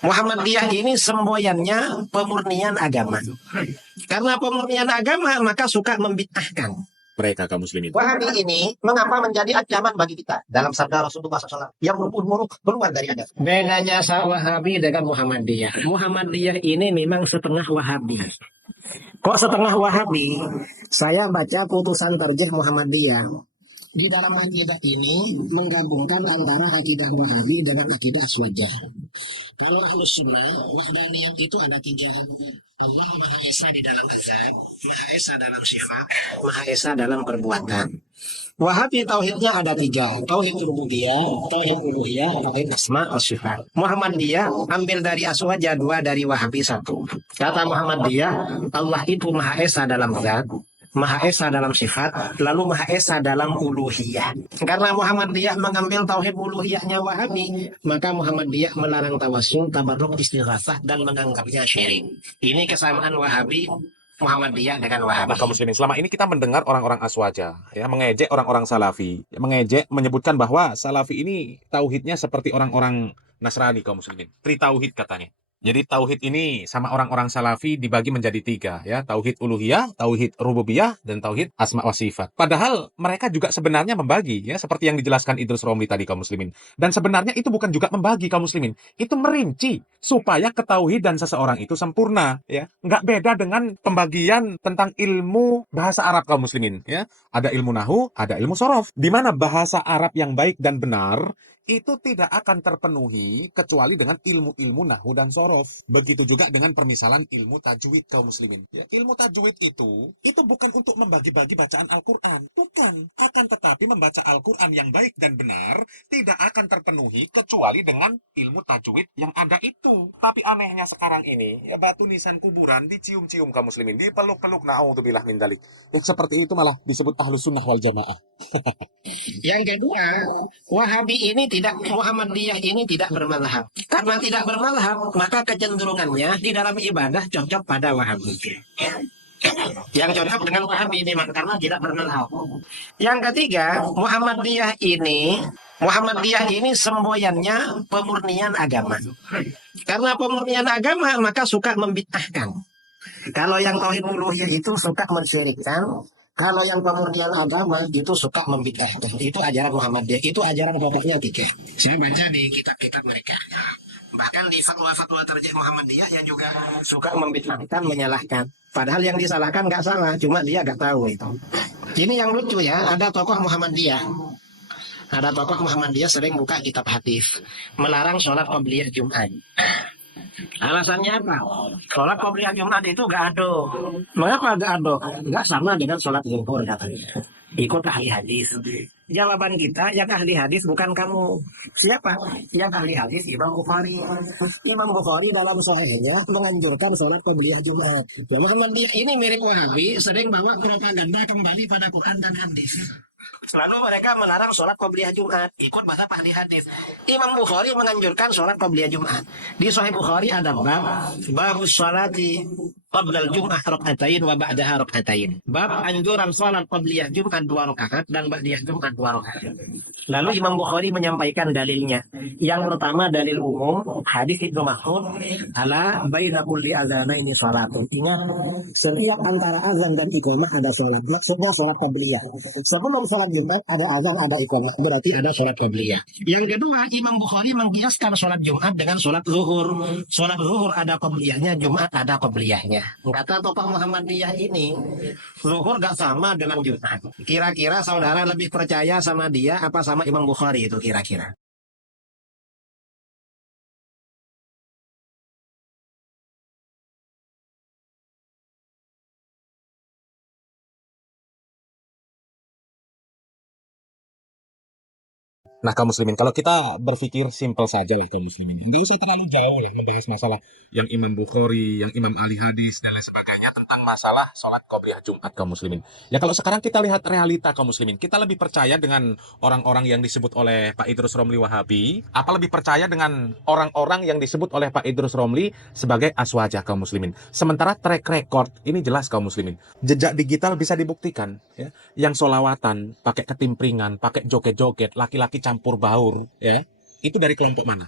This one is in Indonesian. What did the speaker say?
Muhammadiyah ini semboyannya pemurnian agama. Karena pemurnian agama maka suka membid'ahkan. Mereka kaum muslimin. Wahabi ini mengapa menjadi ancaman bagi kita? Dalam sabda Rasulullah SAW yang buruk keluar dari agama. Bedanya Wahabi dengan Muhammadiyah. Muhammadiyah ini memang setengah Wahabi. Kok setengah Wahabi? Saya baca putusan tarjih Muhammadiyah. Di dalam akidah ini menggabungkan antara akidah Wahabi dengan akidah Aswajah. Kalau Ahlus Sunnah, wahdaniyah itu ada 3. Allah Maha Esa di dalam azab, Maha Esa dalam sifat, Maha Esa dalam perbuatan. Wahabi tauhidnya ada 3, tauhid rububiyah, tauhid uluhiyah, tauhid asma wa sifat. Muhammadiyah ambil dari Aswajah 2, dari Wahabi 1. Kata Muhammadiyah, Allah itu Maha Esa dalam zat, Maha Esa dalam sifat, lalu Maha Esa dalam uluhiyah. Karena Muhammadiyah mengambil tauhid uluhiyahnya Wahabi, maka Muhammadiyah melarang tawassul, tabarruk, istighatsah dan menganggapnya syirik. Ini kesamaan Wahabi, Muhammadiyah dengan Wahabi. Nah, kaum muslimin, selama ini kita mendengar orang-orang Aswajah ya mengejek orang-orang Salafi, mengejek menyebutkan bahwa Salafi ini tauhidnya seperti orang-orang Nasrani kaum muslimin. Tritauhid katanya. Jadi tauhid ini sama orang-orang Salafi dibagi menjadi 3 ya, tauhid uluhiyah, tauhid rububiyah, dan tauhid asma wa sifat. Padahal mereka juga sebenarnya membagi ya, seperti yang dijelaskan Idrus Romli tadi kaum muslimin. Dan sebenarnya itu bukan juga membagi kaum muslimin, itu merinci supaya ketauhidan seseorang itu sempurna ya. Nggak beda dengan pembagian tentang ilmu bahasa Arab kaum muslimin ya. Ada ilmu nahu, ada ilmu sorof. Di mana bahasa Arab yang baik dan benar itu tidak akan terpenuhi kecuali dengan ilmu-ilmu nahwu dan sorof. Begitu juga dengan permisalan ilmu tajwid kaum muslimin. Ya, ilmu tajwid itu bukan untuk membagi-bagi bacaan Al-Quran. Bukan. Akan tetapi membaca Al-Quran yang baik dan benar tidak akan terpenuhi kecuali dengan ilmu tajwid yang ada itu. Tapi anehnya sekarang ini, ya batu nisan kuburan dicium-cium kaum muslimin, dipeluk-peluk, na'udzubillah min dzalik. Yang seperti itu malah disebut Ahlus Sunnah wal Jamaah. Yang kedua, Wahabi ini Muhammadiyah ini tidak bermadhab. Karena tidak bermadhab, maka kecenderungannya di dalam ibadah cocok pada Wahabi. Yang cocok dengan Wahabi ini karena tidak bermadhab. Yang ketiga, Muhammadiyah ini semboyannya pemurnian agama. Karena pemurnian agama maka suka membid'ahkan. Kalau yang tauhid uluhiyah itu suka mensyirikkan. Kalau yang pemurnian agama itu suka membid'ahkan. Itu ajaran Muhammadiyah. Itu ajaran pokoknya 3. Saya baca di kitab-kitab mereka. Bahkan di fatwa-fatwa tarjih Muhammadiyah yang juga suka membid'ahkan, menyalahkan. Padahal yang disalahkan nggak salah, cuma dia nggak tahu itu. Ini yang lucu ya, ada tokoh Muhammadiyah. Ada tokoh Muhammadiyah sering buka kitab hadis, melarang sholat qabliyah Jumat. Alasannya apa? Sholat qabliyah Jumat itu gak ado. Mengapa gak ado? Gak sama dengan sholat zuhur katanya. Ikut ahli hadis. Jawaban kita, yang ahli hadis bukan kamu. Siapa? Yang ahli hadis Imam Bukhari. Imam Bukhari dalam sahihnya menganjurkan sholat qabliyah Jumat. Nah, Muhammadiyah ini mirip Wahabi, sering bawa propaganda kembali pada Quran dan hadis. Lalu mereka melarang sholat qabliyah Jumat, ikut mazhab ahli hadis. Imam Bukhari menganjurkan sholat qabliyah Jumat. Di Sahih Bukhari ada bab sholati qabla al-jum'ah rak'atain wa ba'daha rak'atain. Bab anjuran sholat qabliyah Jumat 2 rakaat dan ba'diyah Jumat 2 rakaat. Lalu Imam Bukhari menyampaikan dalilnya. Yang pertama dalil umum, hadis Ibnu Mas'ud, ala baina kulli adzanaini sholatun. Ingat, setiap antara azan dan iqamah ada sholat. Maksudnya sholat qabliyah. Sebelum sholat Jumat ada azan, ada iqamah, berarti ada sholat qabliyah. Yang kedua, Imam Bukhari mengkiaskan sholat Jumat dengan sholat zuhur. Sholat zuhur ada qabliyahnya, Jumat ada qabliyahnya. Kata tokoh Muhammadiyah ini, zuhur gak sama dengan Jumat. Kira-kira saudara lebih percaya sama dia apa sama Imam Bukhari itu kira-kira? Nah, kaum muslimin, kalau kita berpikir simpel saja lah kaum muslimin, nggak usah terlalu jauh lah membahas masalah yang Imam Bukhari, yang Imam ahli hadis, dan lain sebagainya tentang masalah sholat qobliyah Jumat kaum muslimin. Ya kalau sekarang kita lihat realita kaum muslimin, kita lebih percaya dengan orang-orang yang disebut oleh Pak Idrus Romli Wahabi, apa lebih percaya dengan orang-orang yang disebut oleh Pak Idrus Romli sebagai Aswajah kaum muslimin. Sementara track record ini jelas kaum muslimin. Jejak digital bisa dibuktikan ya. Yang solawatan, pakai ketimpringan, pakai joget-joget, laki-laki campur baur, ya, itu dari kelompok mana?